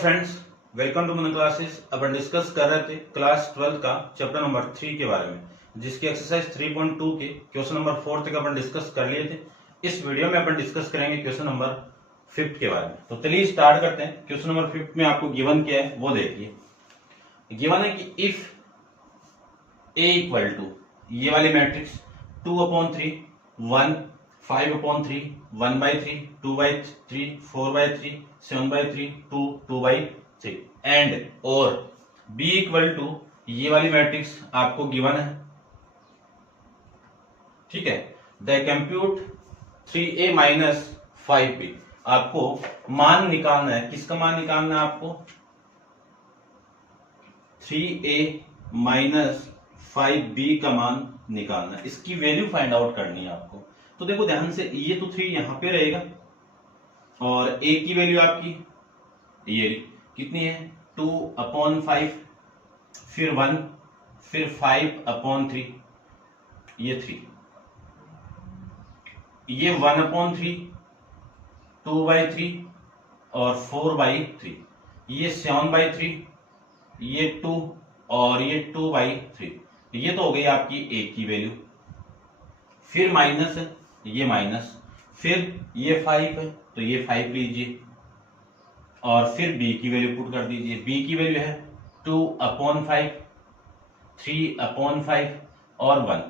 Friends, welcome to मन classes. अपन discuss कर रहे थे क्लास 12 का चैप्टर नंबर 3 के बारे में, जिसकी एक्सरसाइज 3.2 के क्वेश्चन नंबर 4 तक अपन डिस्कस कर लिए थे। इस वीडियो में अपन डिस्कस करेंगे क्वेश्चन नंबर 5 के बारे में। तो चलिए स्टार्ट करते हैं। क्वेश्चन नंबर 5 में आपको गिवन क्या है वो देखिए। गिवन है कि इफ ए इक्वल टू ये वाली मैट्रिक्स 2/3, 1, 5/3, 1/3, 2/3, 4/3, 7/3, 2, 2/3 एंड और बी इक्वल टू ये वाली मैट्रिक्स आपको गिवन है, ठीक है। The compute 3a minus 5b, आपको मान निकालना है। किसका मान निकालना है आपको? 3a माइनस 5b का मान निकालना है। इसकी वैल्यू फाइंड आउट करनी है आपको। तो देखो ध्यान से, ये तो 3 यहां पे रहेगा और a की वैल्यू आपकी ये कितनी है 2/5, फिर 1, फिर 5/3, ये 3, ये 1/3, 2/3 और 4/3, ये 7/3, ये 2 और ये 2/3। ये तो हो गई आपकी a की वैल्यू। फिर माइनस है, ये माइनस, फिर ये 5 है तो ये 5 लीजिए और फिर b की वैल्यू पुट कर दीजिए। b की वैल्यू है 2/5, 3/5 और 1,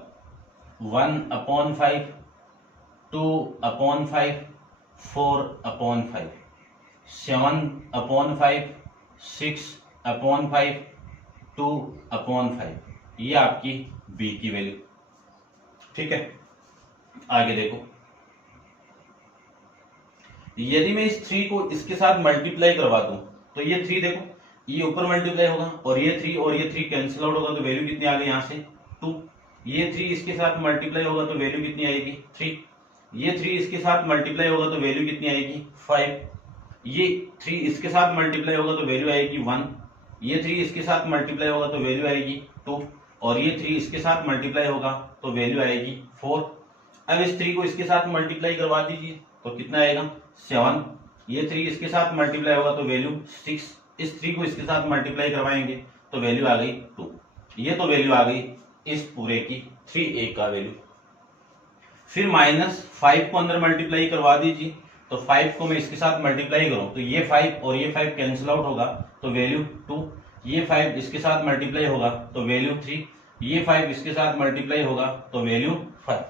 1/5, 2/5, 4/5, 7/5, 6/5, 2/5। ये आपकी b की वैल्यू, ठीक है। आगे देखो, यदि मैं इस 3 को इसके साथ मल्टीप्लाई करवा दूं तो ये 3 देखो, ये ऊपर मल्टीप्लाई होगा और ये 3 और ये 3 कैंसिल आउट होगा तो वैल्यू कितनी आ गई यहां से 2। ये 3 इसके साथ मल्टीप्लाई होगा तो वैल्यू कितनी आएगी 3। ये 3 इसके साथ मल्टीप्लाई होगा तो वैल्यू कितनी आएगी 5। ये 3 इसके साथ मल्टीप्लाई होगा तो वैल्यू आएगी 1। ये 3 इसके साथ मल्टीप्लाई होगा तो वैल्यू आएगी 2 और ये 3 इसके साथ मल्टीप्लाई होगा तो वैल्यू आएगी 4। अब इस 3 को इसके साथ मल्टीप्लाई करवा दीजिए तो कितना आएगा 7। ये 3 इसके साथ मल्टीप्लाई होगा तो वैल्यू 6। इस 3 को इसके साथ मल्टीप्लाई करवाएंगे तो वैल्यू आ गई 2। ये तो वैल्यू आ गई इस पूरे की 3a का वैल्यू। फिर माइनस 5 को अंदर मल्टीप्लाई करवा दीजिए तो 5 को मैं इसके साथ मल्टीप्लाई करूं तो ये 5 और ये 5 कैंसिल आउट होगा तो वैल्यू 2। ये 5 इसके साथ मल्टीप्लाई होगा तो वैल्यू 3। ये 5 इसके साथ मल्टीप्लाई होगा तो वैल्यू 5।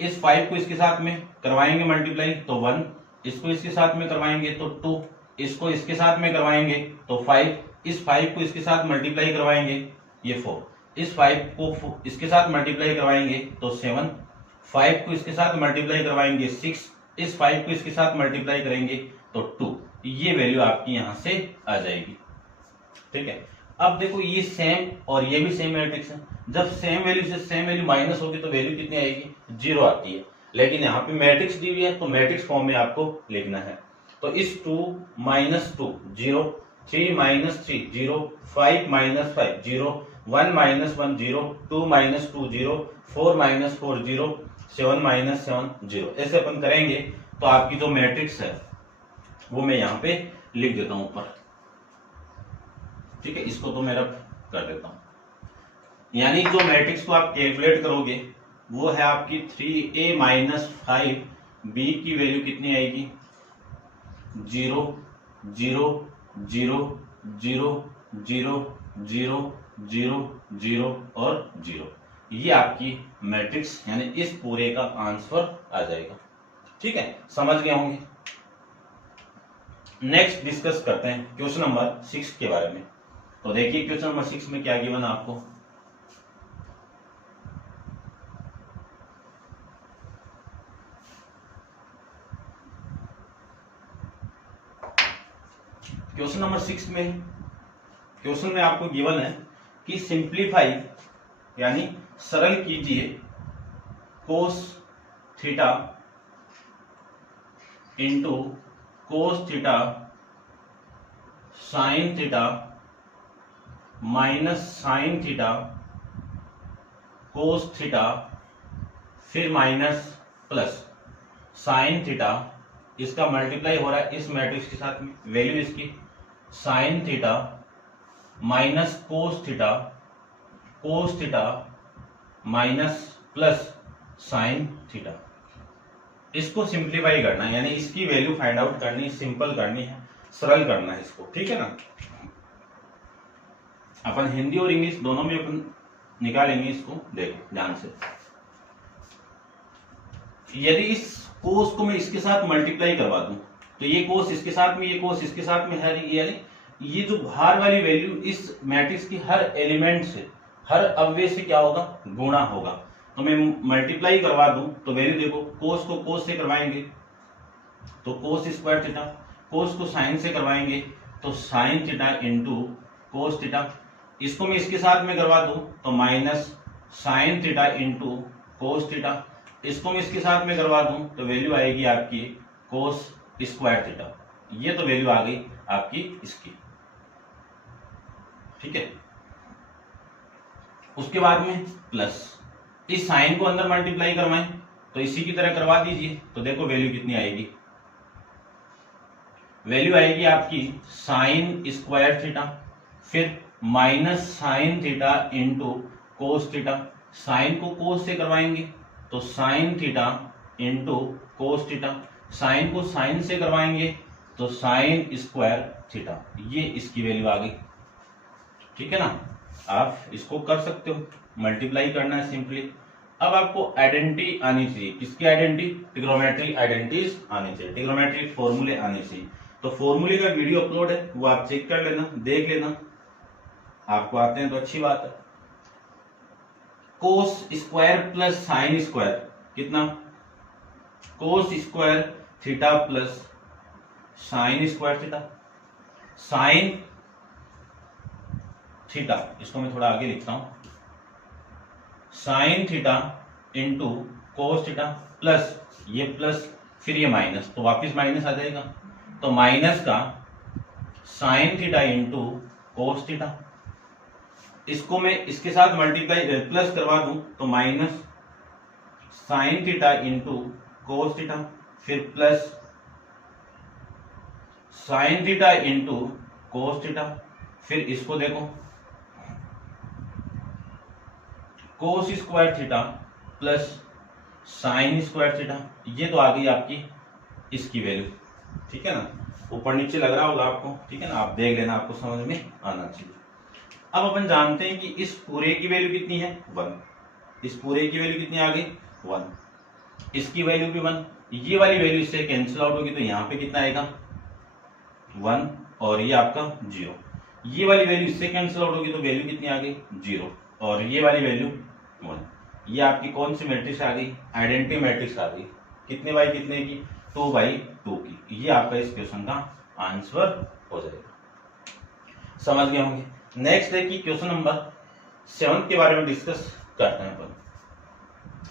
इस 5 को इसके साथ में करवाएंगे मल्टीप्लाई तो 1, इसको इसके साथ में करवाएंगे तो 2, इसको इसके साथ में करवाएंगे तो 5, इस 5 को इसके साथ मल्टीप्लाई करवाएंगे ये 4, इस 5 को इसके साथ मल्टीप्लाई करवाएंगे तो 7, 5 को इसके साथ मल्टीप्लाई करवाएंगे 6, इस 5 को इसके साथ मल्टीप्लाई करेंगे तो 2। ये वैल्यू आपकी यहां से आ जाएगी, ठीक है। अब देखो ये सेम और ये भी सेम मैट्रिक्स है। जब सेम वैल्यू से सेम वैल्यू माइनस होगी तो वैल्यू कितनी आएगी 0 आती है। लेकिन यहाँ पे मैट्रिक्स दी हुई है तो मैट्रिक्स फॉर्म में आपको लिखना है। तो इस 2 minus 2 0, 3 minus 3 0, 5 minus 5 0, 1 minus 1 0, 2 minus 2 0, 4 minus 4 0, 7 minus 7 0। ऐसे अपन करेंगे तो आपकी जो मैट्रिक्स है वो मैं यहाँ पे लिख देता हूं ऊपर, ठीक है। इसको तो मैं रख कर देता हूं। यानी जो मैट्रिक्स को आप कैलकुलेट करोगे वो है आपकी 3a माइनस 5b की वैल्यू कितनी आएगी 0 0 0 0 0 0 0 0 और 0। ये आपकी मैट्रिक्स यानी इस पूरे का आंसर आ जाएगा, ठीक है। समझ गए होंगे। नेक्स्ट डिस्कस करते हैं क्वेश्चन नंबर 6 के बारे में। तो देखिए क्वेश्चन नंबर 6 में क्या गिवन है आपको। क्वेश्चन नंबर 6 में क्वेश्चन में आपको गिवन है कि सिंप्लीफाई यानी सरल कीजिए cos theta into cos theta sine theta minus sine theta cos theta फिर माइनस प्लस साइन थीटा, इसका मल्टीप्लाई हो रहा है इस मैट्रिक्स के साथ में, वैल्यू इसकी sine theta minus cos theta minus plus sine theta. इसको सिंप्लीफाई करना है, यानी इसकी वैल्यू फाइंड आउट करनी है, सिंपल करनी है, सरल करना है इसको, ठीक है ना। अपन हिंदी और इंग्लिश दोनों में अपन निकालेंगे इसको, देखो ध्यान से। यदि इस कोस को मैं इसके साथ मल्टीप्लाई करवा दूं तो ये कोस इसके साथ में, ये कोस इसके साथ में है, यानी ये जो बाहर वाली वैल्यू इस मैट्रिक्स की हर एलिमेंट से, हर अवयव से क्या होगा, गुणा होगा। तो मैं मल्टीप्लाई करवा दूं तो वैल्यू देखो, कोस को कोस से करवाएंगे तो कोस स्क्वायर थीटा, कोस को साइन से करवाएंगे तो sine theta into cos theta. इसको मैं इसके साथ में करवा दूं तो minus sine theta into cos theta. इसको मैं इसके साथ में करवा दूं तो वैल्यू आएगी आपकी कोस स्क्वायर थीटा। ये तो वैल्यू आ गई आपकी इसकी, ठीक है। उसके बाद में प्लस, इस साइन को अंदर मल्टीप्लाई करवाएं तो इसी की तरह करवा दीजिए, तो देखो वैल्यू कितनी आएगी, वैल्यू आएगी आपकी साइन स्क्वायर थीटा, फिर minus sine theta into cos theta. Sine को कोस से करवाएंगे तो sine theta into cos theta, sine को साइन से करवाएंगे तो साइन स्क्वायर थीटा। ये इसकी वैल्यू आ गई, ठीक है ना। आप इसको कर सकते हो, मल्टीप्लाई करना है सिंपली। अब आपको आइडेंटिटी आनी चाहिए, किसकी आइडेंटिटी, ट्रिग्नोमेट्री आइडेंटिटीज आनी चाहिए, ट्रिग्नोमेट्री फॉर्मूले आने चाहिए। तो फॉर्मूले का वीडियो अपलोड है, वो आप चेक कर लेना, देख लेना, आपको आते हैं तो अच्छी बात है। Cos square plus sine square कितना, cos square theta plus sine square theta. Sine theta, इसको मैं थोड़ा आगे लिखता हूं, sine theta into cos theta plus ये प्लस, फिर ये माइनस, तो वापिस माइनस आ जाएगा, तो माइनस का sine theta into cos theta. इसको मैं इसके साथ मल्टीप्लाई प्लस करवा दूं तो minus sine theta into cos theta, फिर plus sine theta into cos theta. फिर इसको देखो, cos square theta plus sine square theta, ये तो आ गई आपकी इसकी वैल्यू, ठीक है ना। ऊपर नीचे लग रहा होगा आपको, ठीक है ना, आप देख लेना, आपको समझ में आना चाहिए। अब अपन जानते हैं कि इस पूरे की वैल्यू कितनी है, 1। इस पूरे की वैल्यू कितनी आ गई, 1। इसकी वैल्यू भी 1। ये वाली वैल्यू इससे कैंसिल आउट होगी तो यहाँ पे कितना आएगा, 1, और ये आपका 0। ये वाली वैल्यू इससे कैंसिल आउट होगी तो वैल्यू कितनी आ गई, 0, और ये वाली वैल्यू 1। ये आपकी कौन सी मैट्रिक्स आ गई, आइडेंटिटी मैट्रिक्स आ गई, कितने बाई कितने की, 2/2 की। ये आपका इस क्वेश्चन का आंसर हो जाएगा, समझ गए होंगे। नेक्स्ट है कि क्वेश्चन नंबर 7 के बारे में डिस्कस करते हैं अपन,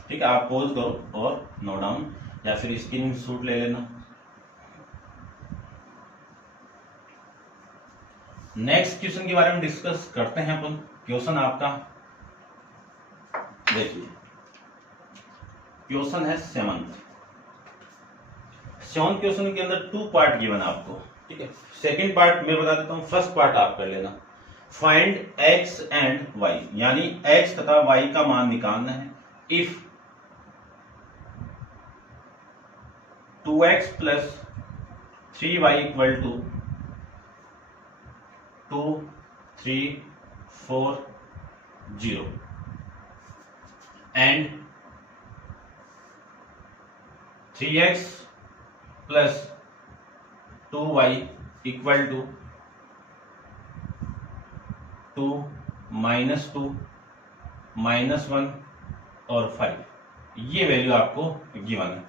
ठीक है। आप पॉज करो और नोट डाउन या फिर स्क्रीनशॉट ले लेना। नेक्स्ट क्वेश्चन के बारे में डिस्कस करते हैं अपन। क्वेश्चन आपका देखिए, क्वेश्चन है 7th क्वेश्चन के अंदर 2 पार्ट गिवन है आपको, ठीक है। सेकंड पार्ट मैं बता देता हूं, फर्स्ट पार्ट आप कर लेना। फाइंड x एंड y, यानी x तथा y का मान निकालना है। If 2x plus 3y equal to 2, 3, 4, 0 and 3x plus 2y equal to 2, -2, -1 और 5। ये वैल्यू आपको गिवन है।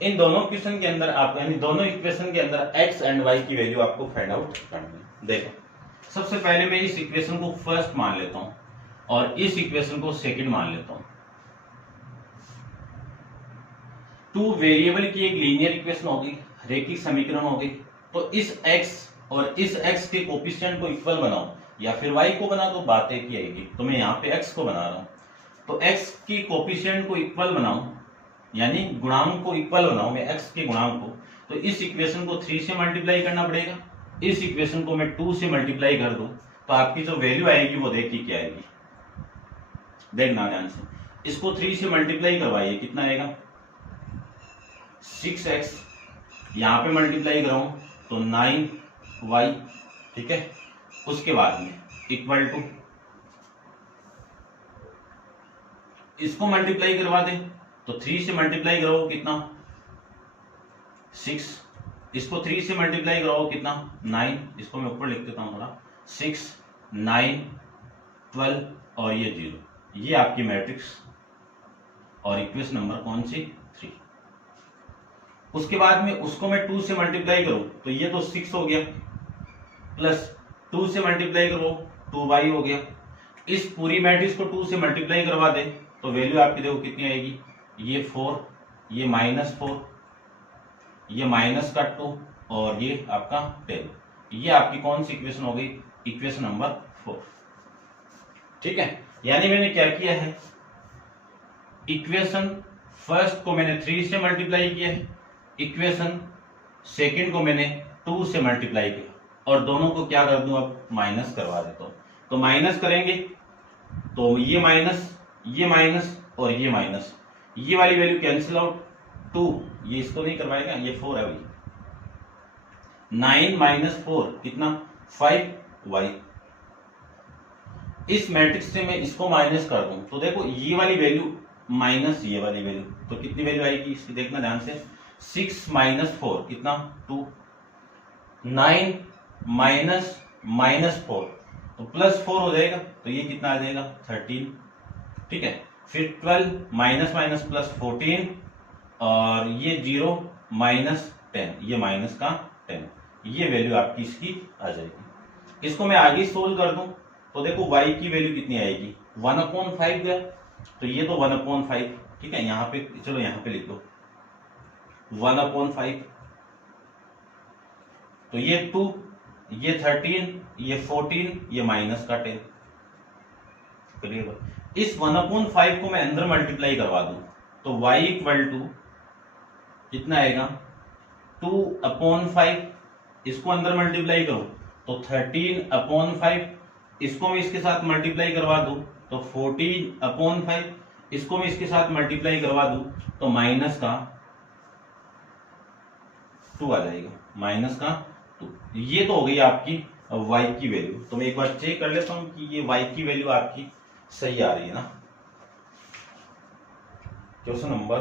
इन दोनों क्वेश्चन के अंदर आप, यानी दोनों इक्वेशन के अंदर x एंड y की वैल्यू आपको फाइंड आउट करनी है। देखो, सबसे पहले मैं इस इक्वेशन को फर्स्ट मान लेता हूं और इस इक्वेशन को सेकंड मान लेता हूं। 2 वेरिएबल की एक लीनियर इक्वेशन होगी, रेखिक समीकरण होगी। तो इस x और इस x के कोफिशिएंट को इक्वल बनाओ या फिर y को बना दो, बात एक ही आएगी। तो मैं यहाँ पे x को बना रहा हूं, तो x की कोफिशिएंट को इक्वल बनाऊं, यानी गुणांक को इक्वल बनाऊं मैं x के गुणांक को। तो इस इक्वेशन को 3 से मल्टीप्लाई करना पड़ेगा, इस इक्वेशन को मैं 2 से मल्टीप्लाई कर दूं तो आपकी जो वैल्यू आएगी वो देखिए क्या आएगी, देखना ध्यान से। इसको 3 से मल्टीप्लाई करवाइए, कितना आएगा 6x, यहां पे मल्टीप्लाई कराऊं तो 9y, ठीक है। उसके बाद में इक्वल टू इसको मल्टीप्लाई करवा दे तो 3 से मल्टीप्लाई कराओ कितना 6, इसको 3 से मल्टीप्लाई कराओ कितना 9, इसको मैं ऊपर लिख देता हूं थोड़ा, 6 9 12 और ये 0, ये आपकी मैट्रिक्स और इक्वेशन नंबर कौन सी 3। उसके बाद में उसको मैं 2 से मल्टीप्लाई करूं तो ये तो 6 हो गया, प्लस 2 से मल्टीप्लाई करो 2y हो गया। इस पूरी मैट्रिक्स को 2 से मल्टीप्लाई करवा दे तो वैल्यू आपकी देखो कितनी आएगी, ये 4, ये -4, ये माइनस का 2 और ये आपका 10, ये आपकी कौन सी इक्वेशन हो गई, इक्वेशन नंबर 4, ठीक है। यानी मैंने क्या किया है, इक्वेशन फर्स्ट को मैंने 3 से मल्टीप्लाई किया है, इक्वेशन सेकंड को मैंने 2 से मल्टीप्लाई किया और दोनों को क्या कर दूं अब माइनस करवा देता हूं। तो माइनस करेंगे तो ये माइनस और ये माइनस, ये वाली वैल्यू कैंसिल आउट, 2 ये इसको नहीं करवाएगा, ये 4 है भाई, 9 - 4 कितना 5y। इस मैट्रिक्स से मैं इसको माइनस कर दूं तो देखो ये वाली वैल्यू माइनस ये वाली वैल्यू, तो कितनी वैल्यू आएगी इसकी देखना ध्यान से, 6 - 4 कितना 2, 9 - -4 तो +4 हो जाएगा, तो ये कितना आ जाएगा 13, ठीक है। फिर 12 - +14 और ये 0 - 10, ये माइनस का 10, ये वैल्यू आपकी इसकी आ जाएगी। इसको मैं आगे सोल्व कर दूं तो देखो y की वैल्यू कितनी आएगी 1/5 गया, तो ये तो 1/5, ठीक है। यहां पे चलो यहां पे लिख दो 1/5, तो ये 2, ये 13, ये 14, ये माइनस का 10, क्लियर। इस 1/5 को मैं अंदर मल्टीप्लाई करवा दूं तो y इक्वल टू कितना आएगा 2/5, इसको अंदर मल्टीप्लाई करो तो 13/5, इसको मैं इसके साथ मल्टीप्लाई करवा दूं तो 14/5, इसको मैं इसके साथ मल्टीप्लाई करवा दूं तो माइनस का 2 आ जाएगा, माइनस का 2। ये तो हो गई आपकी y की वैल्यू। तो मैं एक बार चेक कर लेता हूं कि ये y की वैल्यू आपकी सही आ रही है ना। क्वेश्चन नंबर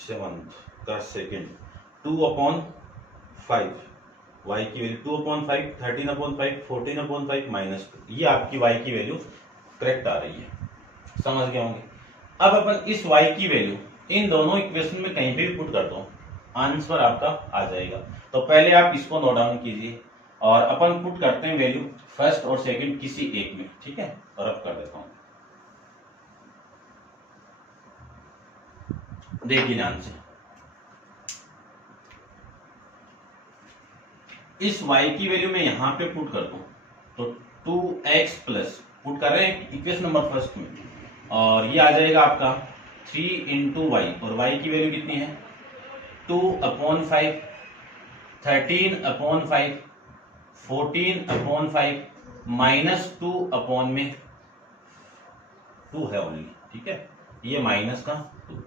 7 का सेकंड, 2/5 y की वैल्यू 2/5, 13/5, 14/5 -2, ये आपकी y की वैल्यू करेक्ट आ रही है, समझ गए होंगे। अब अपन इस y की वैल्यू इन दोनों इक्वेशन में कहीं पे भी पुट करता हूं, आंसर आपका आ जाएगा। तो पहले आप इसको नोट डाउन कीजिए और अपन पुट करते हैं वैल्यू फर्स्ट और सेकंड किसी एक में, ठीक है। और अब कर देता हूं, देखिए ध्यान से, इस y की वैल्यू में यहां पे पुट कर दूं तो 2x प्लस पुट कर रहे हैं इक्वेशन नंबर फर्स्ट में, और ये आ जाएगा आपका 3 × y, और y की वैल्यू कितनी है 2/5, 13/5, 14/5 -2 में 2 है ओनली, ठीक है। ये माइनस का 2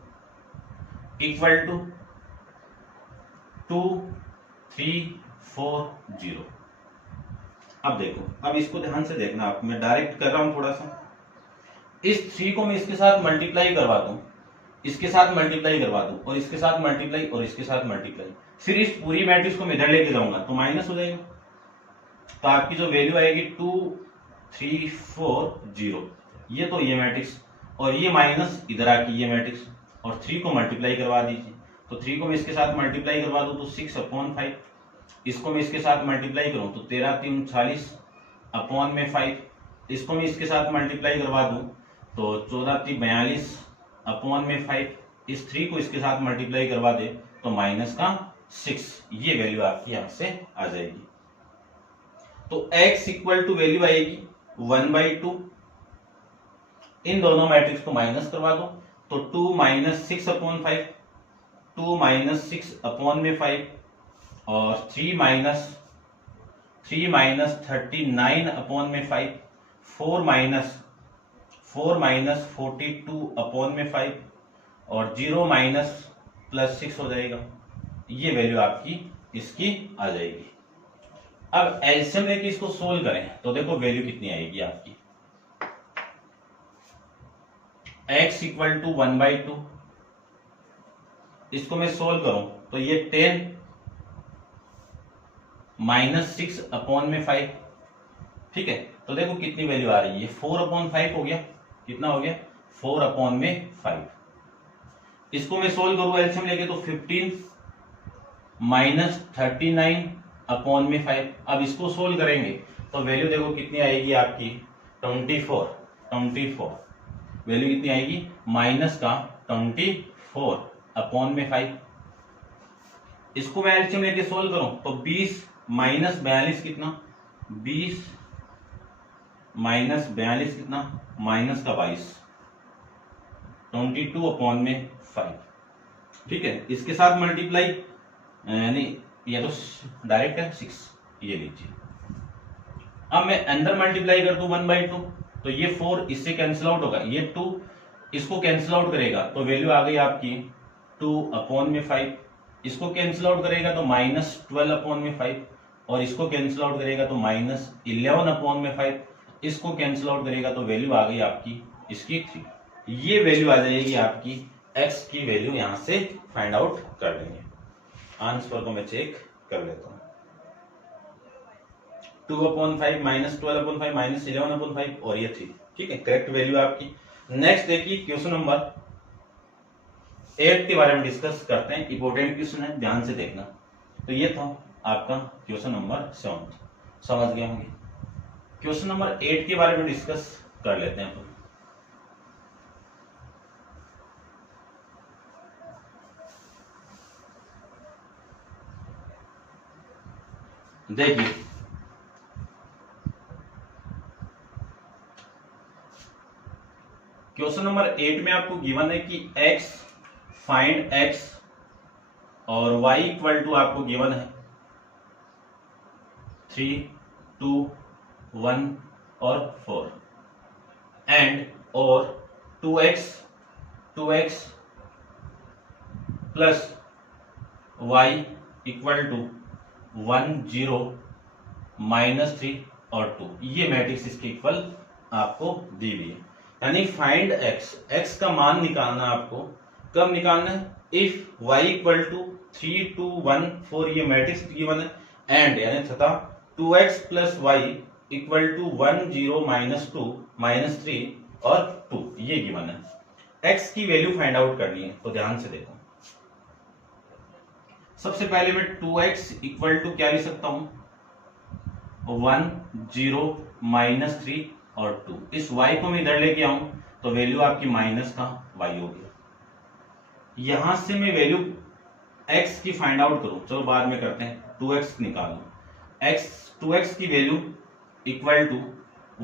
इक्वल टू 2 3 4 0। अब देखो, अब इसको ध्यान से देखना आप, मैं डायरेक्ट कर रहा हूं थोड़ा सा। इस 3 को मैं इसके साथ मल्टीप्लाई करवा दूं, इसके साथ मल्टीप्लाई करवा दूं, और इसके साथ मल्टीप्लाई और इसके साथ मल्टीप्लाई, फिर इस पूरी मैट्रिक्स को मैं इधर लेके जाऊंगा तो माइनस हो जाएगा। तो आपकी जो वैल्यू आएगी 2 3 4 0, ये तो ये मैट्रिक्स, और ये माइनस इधर आके ये मैट्रिक्स, और 3 को मल्टीप्लाई करवा दीजिए। तो 3 को मैं इसके साथ मल्टीप्लाई करवा दूं तो 6/5, इसको मैं इसके साथ मल्टीप्लाई करूं तो 13 3 40/5, इसको मैं इसके साथ मल्टीप्लाई करवा दूं तो 14 3 42/5, इस 3 को इसके साथ मल्टीप्लाई करवा दे तो माइनस का 6, ये वैल्यू आपकी यहां से आ जाएगी। तो x इक्वल टू वैल्यू आएगी 1/2, इन दोनों मैट्रिक्स को माइनस करवा दो तो 2 - 6/5, 2 - 6/5 और 3 - 3 माइनस 39 अपॉन में 5, 4 माइनस 42 अपॉन में 5 और 0 माइनस प्लस 6 हो जाएगा। ये वैल्यू आपकी इसकी आ जाएगी। अब एलसीएम लेके इसको सोल्व करें तो देखो वैल्यू कितनी आएगी आपकी। x इक्वल टू 1/2, इसको मैं सोल्व करूं तो ये 10 माइनस 6 अपॉन में 5, ठीक है। तो देखो कितनी वैल्यू आ रही है, 4/5 हो गया। कितना हो गया, 4/5। इसको मैं सोल्व करूं एलसीएम लेके तो 15 माइनस 39 अपॉन में 5। अब इसको सोल्व करेंगे तो वैल्यू देखो कितनी आएगी आपकी, 24 वैल्यू कितनी आएगी, माइनस का 24 अपॉन में 5। इसको मैं एलसीएम लेके सोल्व करूं तो 20 माइनस 42 कितना, 20 माइनस 42 कितना, माइनस का 22, 22 अपॉन में 5, ठीक है। इसके साथ मल्टीप्लाई नहीं, ये तो डायरेक्ट है 6, ये लीजिए। अब मैं अंदर मल्टीप्लाई कर दूं 1/2 तो ये 4 इससे कैंसिल आउट होगा, ये 2 इसको कैंसिल आउट करेगा तो वैल्यू आ गई आपकी 2 अपॉन में 5। इसको कैंसिल आउट करेगा तो माइनस 12 अपॉन में 5 और इसको कैंसिल आउट करेगा तो माइनस 11 अपॉन में 5। इसको कैंसिल आउट करेगा तो वैल्यू आ गई आपकी इसकी 3। ये वैल्यू आ जाएगी आपकी, x की वैल्यू यहां से फाइंड आउट कर लेंगे। आंसर को मैं चेक कर लेता हूं, 2/5 माइनस 12/5 माइनस 11/5 और ये 3, ठीक है। करेक्ट वैल्यू आपकी। नेक्स्ट देखिए क्वेश्चन नंबर 8 के बारे में डिस्कस करते हैं। इंपॉर्टेंट क्वेश्चन है, ध्यान से देखना। तो ये था आपका क्वेश्चन नंबर 7, समझ गए होंगे। क्वेश्चन नंबर 8 के बारे में डिस्कस कर लेते हैं अपन। देखिए क्वेश्चन नंबर 8 में आपको गिवन है कि x फाइंड x और y इक्वल टू आपको गिवन है 3, 2, 1 और 4 एंड और 2x plus y equal to 1, 0, -3 और 2। ये मैट्रिक्स इसके इक्वल आपको दी हुई है। यानी फाइंड x का मान निकालना आपको कब निकालना है, इफ y इक्वल टू 3, 2, 1, 4 ये मैट्रिक्स गिवन है एंड यानी तथा 2x plus y equal to 1, 0, -2, -3 और 2 ये गिवन है। x की वैल्यू फाइंड आउट करनी है तो ध्यान से देखो। सबसे पहले मैं 2x इक्वल टू क्या लिख सकता हूं, 1, 0, -3 और 2। इस y को मैं इधर लेके आऊं तो वैल्यू आपकी माइनस का y हो गया। यहां से मैं वैल्यू x की फाइंड आउट करूं, चलो बाद में करते हैं। 2x निकालूं, 2x की वैल्यू इक्वल टू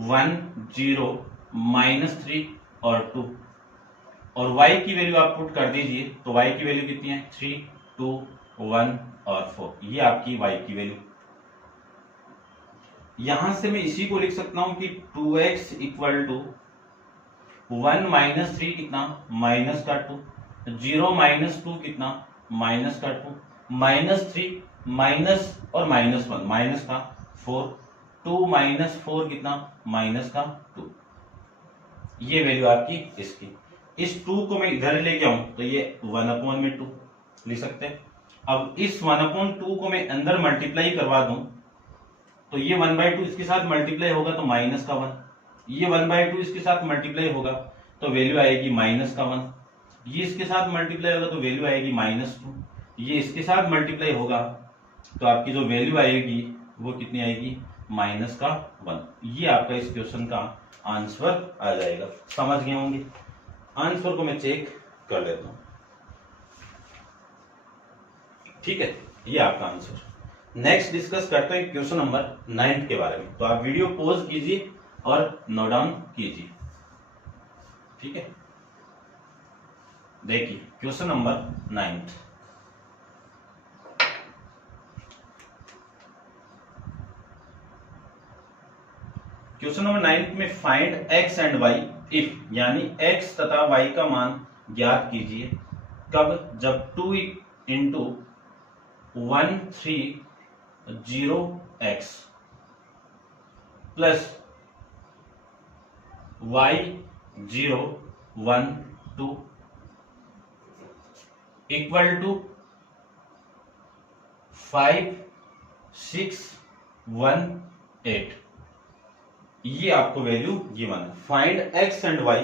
1, 0, -3 और 2 और y की वैल्यू आप पुट कर दीजिए तो y की वैल्यू कितनी है, 3, 2, 1 और 4। ये आपकी y की वैल्यू। यहां से मैं इसी को लिख सकता हूं कि 2x इक्वल टू 1 माइनस 3 कितना, माइनस का 2, 0 -2 कितना, माइनस का 2, -3 माइनस और -1 माइनस का 4, 2 -4 कितना, माइनस का 2। ये वैल्यू आपकी इसकी। इस 2 को मैं इधर लेके आऊं तो ये 1/2 लिख सकते हैं। अब इस 1/2 को मैं अंदर मल्टीप्लाई करवा दूं तो ये 1/2 इसके साथ मल्टीप्लाई होगा तो माइनस का 1, ये 1/2 इसके साथ मल्टीप्लाई होगा तो वैल्यू आएगी माइनस का 1, ये इसके साथ मल्टीप्लाई होगा तो वैल्यू आएगी -2, ये इसके साथ मल्टीप्लाई होगा तो आपकी जो वैल्यू आएगी वो कितनी आएगी, माइनस का 1। ये आपका इस क्वेश्चन का आंसर आ जाएगा। समझ गए होंगे। आंसर को मैं चेक कर लेता हूं, ठीक है। ये आपका आंसर। नेक्स्ट डिस्कस करते हैं क्वेश्चन नंबर 9 के बारे में। तो आप वीडियो पॉज कीजिए और नोट डाउन कीजिए, ठीक है। देखिए क्वेश्चन नंबर 9। क्वेश्चन नंबर 9 में find x and y if, यानी एक्स तथा वाई का मान ज्ञात कीजिए कब, जब 2 into 130x plus y012 equal to 5618। ये आपको वैल्यू गिवन है। Find x and y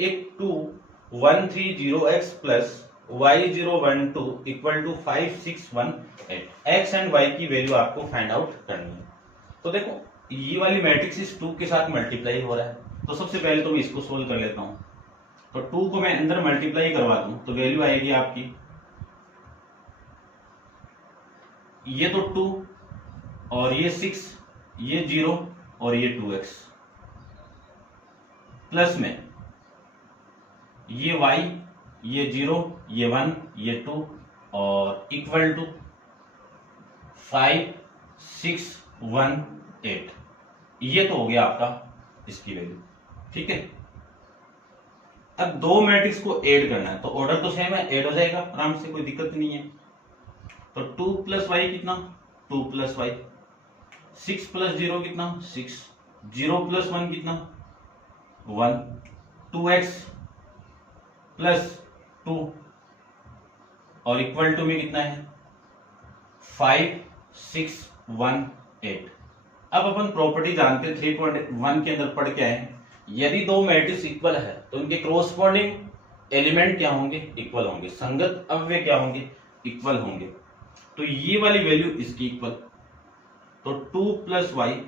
if 2130x plus y012 equal to 5618। X and y की वैल्यू आपको फाइंड आउट करनी है। तो देखो ये वाली मैट्रिक्स इस 2 के साथ मल्टीप्लाई हो रहा है, तो सबसे पहले तो मैं इसको सोल्व कर लेता हूं। तो 2 को मैं अंदर मल्टीप्लाई करवा दूं तो वैल्यू आएगी आपकी, ये तो 2 और ये 6, ये 0 और ये 2x, प्लस में ये y, ये 0, ये 1, ये 2 और इक्वल टू 5618। ये तो हो गया आपका इसकी वैल्यू, ठीक है। अब दो मैट्रिक्स को ऐड करना है तो ऑर्डर तो सेम है, ऐड हो जाएगा आराम से, कोई दिक्कत नहीं है। तो 2 प्लस वाई कितना, 2 प्लस वाई, 6 प्लस 0 कितना, 6, 0 प्लस 1 कितना, 1, 2x प्लस 2 और इक्वल टू में कितना है 5618। अब अपन प्रॉपर्टी जानते हैं 3.1 के अंदर पढ़ के आए हैं, यदि दो मैट्रिक्स इक्वल है तो इनके क्रोस्पॉन्डिंग एलिमेंट क्या होंगे, इक्वल होंगे, संगत अव्यय क्या होंगे, इक्वल होंगे। तो ये वाली वैल्यू इसकी इक्वल, तो 2 प्लस वाई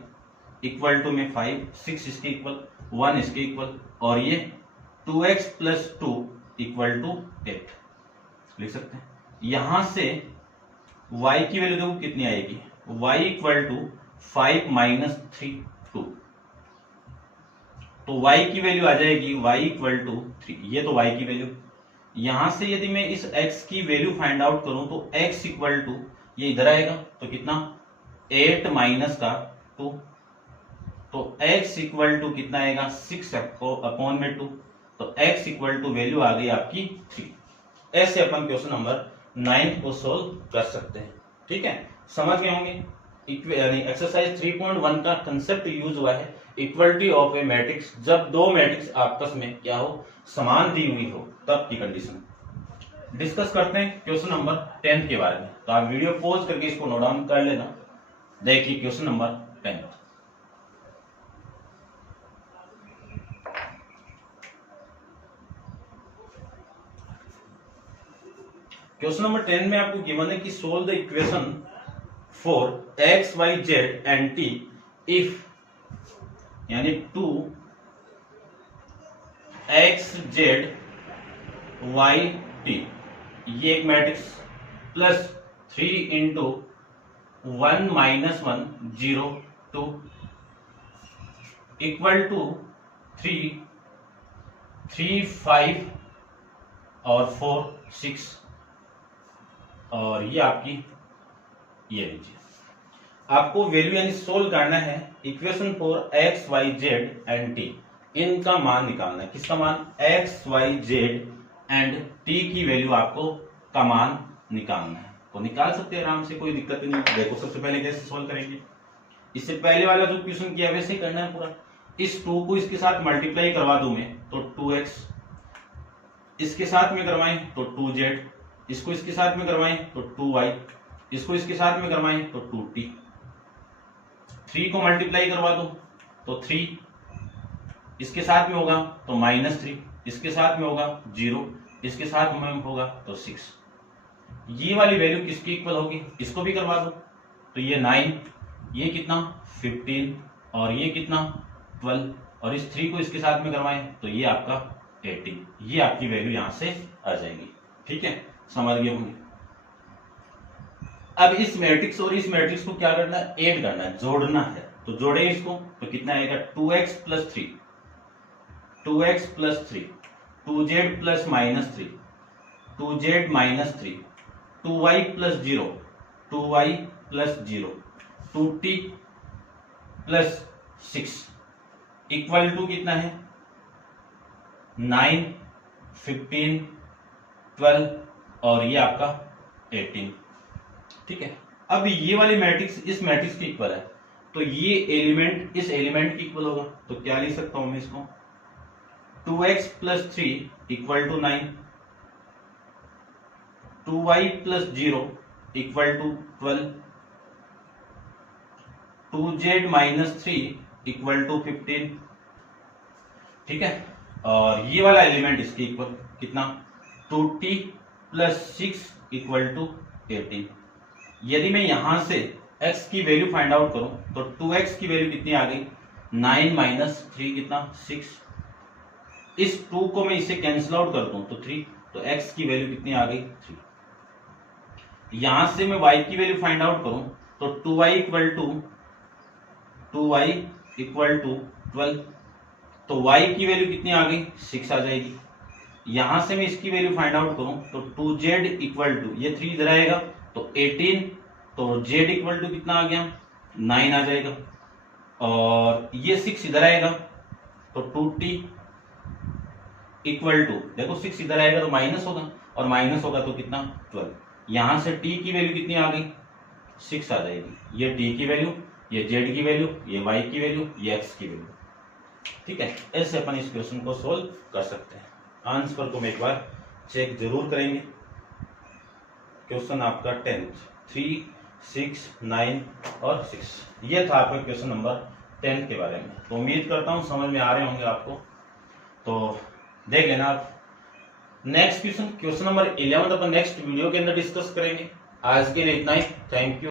इक्वल टू में 5, 6 इसके इक्वल, 1 इसके इक्वल और ये 2x प्लस 2 इक्वल टू 8 लिख सकते हैं। यहां से y की वैल्यू देखो कितनी आएगी, y इक्वल टू 5 माइनस 3 2, तो y की वैल्यू आ जाएगी y इक्वल टू 3, ये तो y की वैल्यू। यहां से यदि मैं इस x की वैल्यू फाइंड आउट करूं तो x इक्वल टू ये इधर आएगा तो कितना 8 माइनस का 2, तो x इक्वल टू कितना आएगा 6 अपॉन में 2, तो x इक्वल टू वैल्यू आ गई आपकी 3। ऐसे अपन क्वेश्चन नंबर 9 को सोल्व कर सकते हैं, ठीक है। समझ गए होंगे, यानी एक्सरसाइज 3.1 का कंसेप्ट यूज हुआ है इक्वलिटी ऑफ ए मैट्रिक्स, जब दो मैट्रिक्स आपस में क्या हो, समान दी हुई हो, तब की कंडीशन। डिस्कस करते हैं क्वेश्चन नंबर 10 के बारे में। तो आप वीडियो पॉज करके इसको नोट डाउन कर लेना। देखिए क्वेश्चन नंबर 10, क्वेश्चन नंबर 10 में आपको गिवन है कि solve the equation for x, y, z and t if, यानी 2x, z, y, t, ये एक matrix plus 3 into 1 minus 1 0 2 equal to 3 3 5 और 4 6 और ये आपकी ये लीजिए। आपको वैल्यू यानी सोल्व करना है equation for x y z and t, इनका मान निकालना है। किसका मान, x y z and t की वैल्यू आपको का मान निकालना है। तो निकाल सकते हैं आराम से, कोई दिक्कत नहीं है। देखो सबसे पहले कैसे सोल्व करेंगे, इससे पहले वाला जो क्वेश्चन किया वैसे ही करना है पूरा। इस 2 को इसके साथ मल्टीप्लाई करवा दूं मैं तो 2x, इसके साथ में करवाएं तो 2z, इसको इसके साथ में करवाएं तो 2y, इसको इसके साथ में करवाएं तो 2t। 3 को मल्टीप्लाई करवा दो तो 3, इसके साथ में होगा तो -3, इसके साथ में होगा 0, इसके साथ में होगा तो 6। ये वाली वैल्यू किसकी इक्वल होगी, इसको भी करवा दो तो ये 9, ये कितना 15 और ये कितना 12, और इस 3 को इसके साथ में करवाएं तो ये आपका 18। ये आपकी वैल्यू यहां से आ जाएगी, ठीक है, समझ गए होंगे। अब इस मैट्रिक्स और इस मैट्रिक्स को क्या करना है, ऐड करना है, जोड़ना है। तो जोड़े इसको तो कितना आएगा 2x plus 3, 2x plus 3, 2z plus -3, 2z minus 3, 2y plus 0, 2y plus 0, 2t plus 6 equal to कितना है 9, 15, 12 और ये आपका 18। ठीक है, अब ये वाली मैट्रिक्स इस मैट्रिक्स की इक्वल है, तो ये एलिमेंट इस एलिमेंट की इक्वल होगा। तो क्या लिख सकता हूं मैं इसको 2x plus 3 equal to 9, 2y plus 0 equal to 12, 2z minus 3 equal to 15। ठीक है, और ये वाला एलिमेंट इसके इक्वल कितना 2t प्लस 6 इक्वल टू 18। यदि मैं यहां से x की वैल्यू फाइंड आउट करूं तो 2x की वैल्यू कितनी आ गई 9 माइनस 3 कितना 6। इस 2 को मैं इसे कैंसिल आउट कर दूं तो 3, तो x की वैल्यू कितनी आ गई 3। यहां से मैं y की वैल्यू फाइंड आउट करूं तो 2y इक्वल टू 12, तो y की वैल्यू कितनी आ गई 6 आ जाएगी। यहां से मैं इसकी वैल्यू फाइंड आउट करूं तो 2z इक्वल टू ये 3 इधर आएगा तो 18, तो z इक्वल टू कितना आ गया 9 आ जाएगा, और ये 6 इधर आएगा तो 2t इक्वल टू देखो 6 इधर आएगा तो माइनस होगा, और माइनस होगा तो कितना 12। यहां से t की वैल्यू कितनी आ गई 6 आ जाएगी। ये t की वैल्यू, ये z की वैल्यू, ये y की वैल्यू, ये x की वैल्यू। ठीक है, ऐसे अपन इस क्वेश्चन को सोल्व कर सकते हैं। आंसर को हम एक बार चेक जरूर करेंगे। क्वेश्चन आपका 10th 3, 6, 9 और 6, ये था आपका क्वेश्चन नंबर 10 के बारे में। तो उम्मीद करता हूं समझ में आ रहे होंगे आपको, तो देख लेना आप। नेक्स्ट क्वेश्चन नंबर 11 अपन नेक्स्ट वीडियो के अंदर डिस्कस करेंगे। आज के लिए इतना ही, थैंक यू।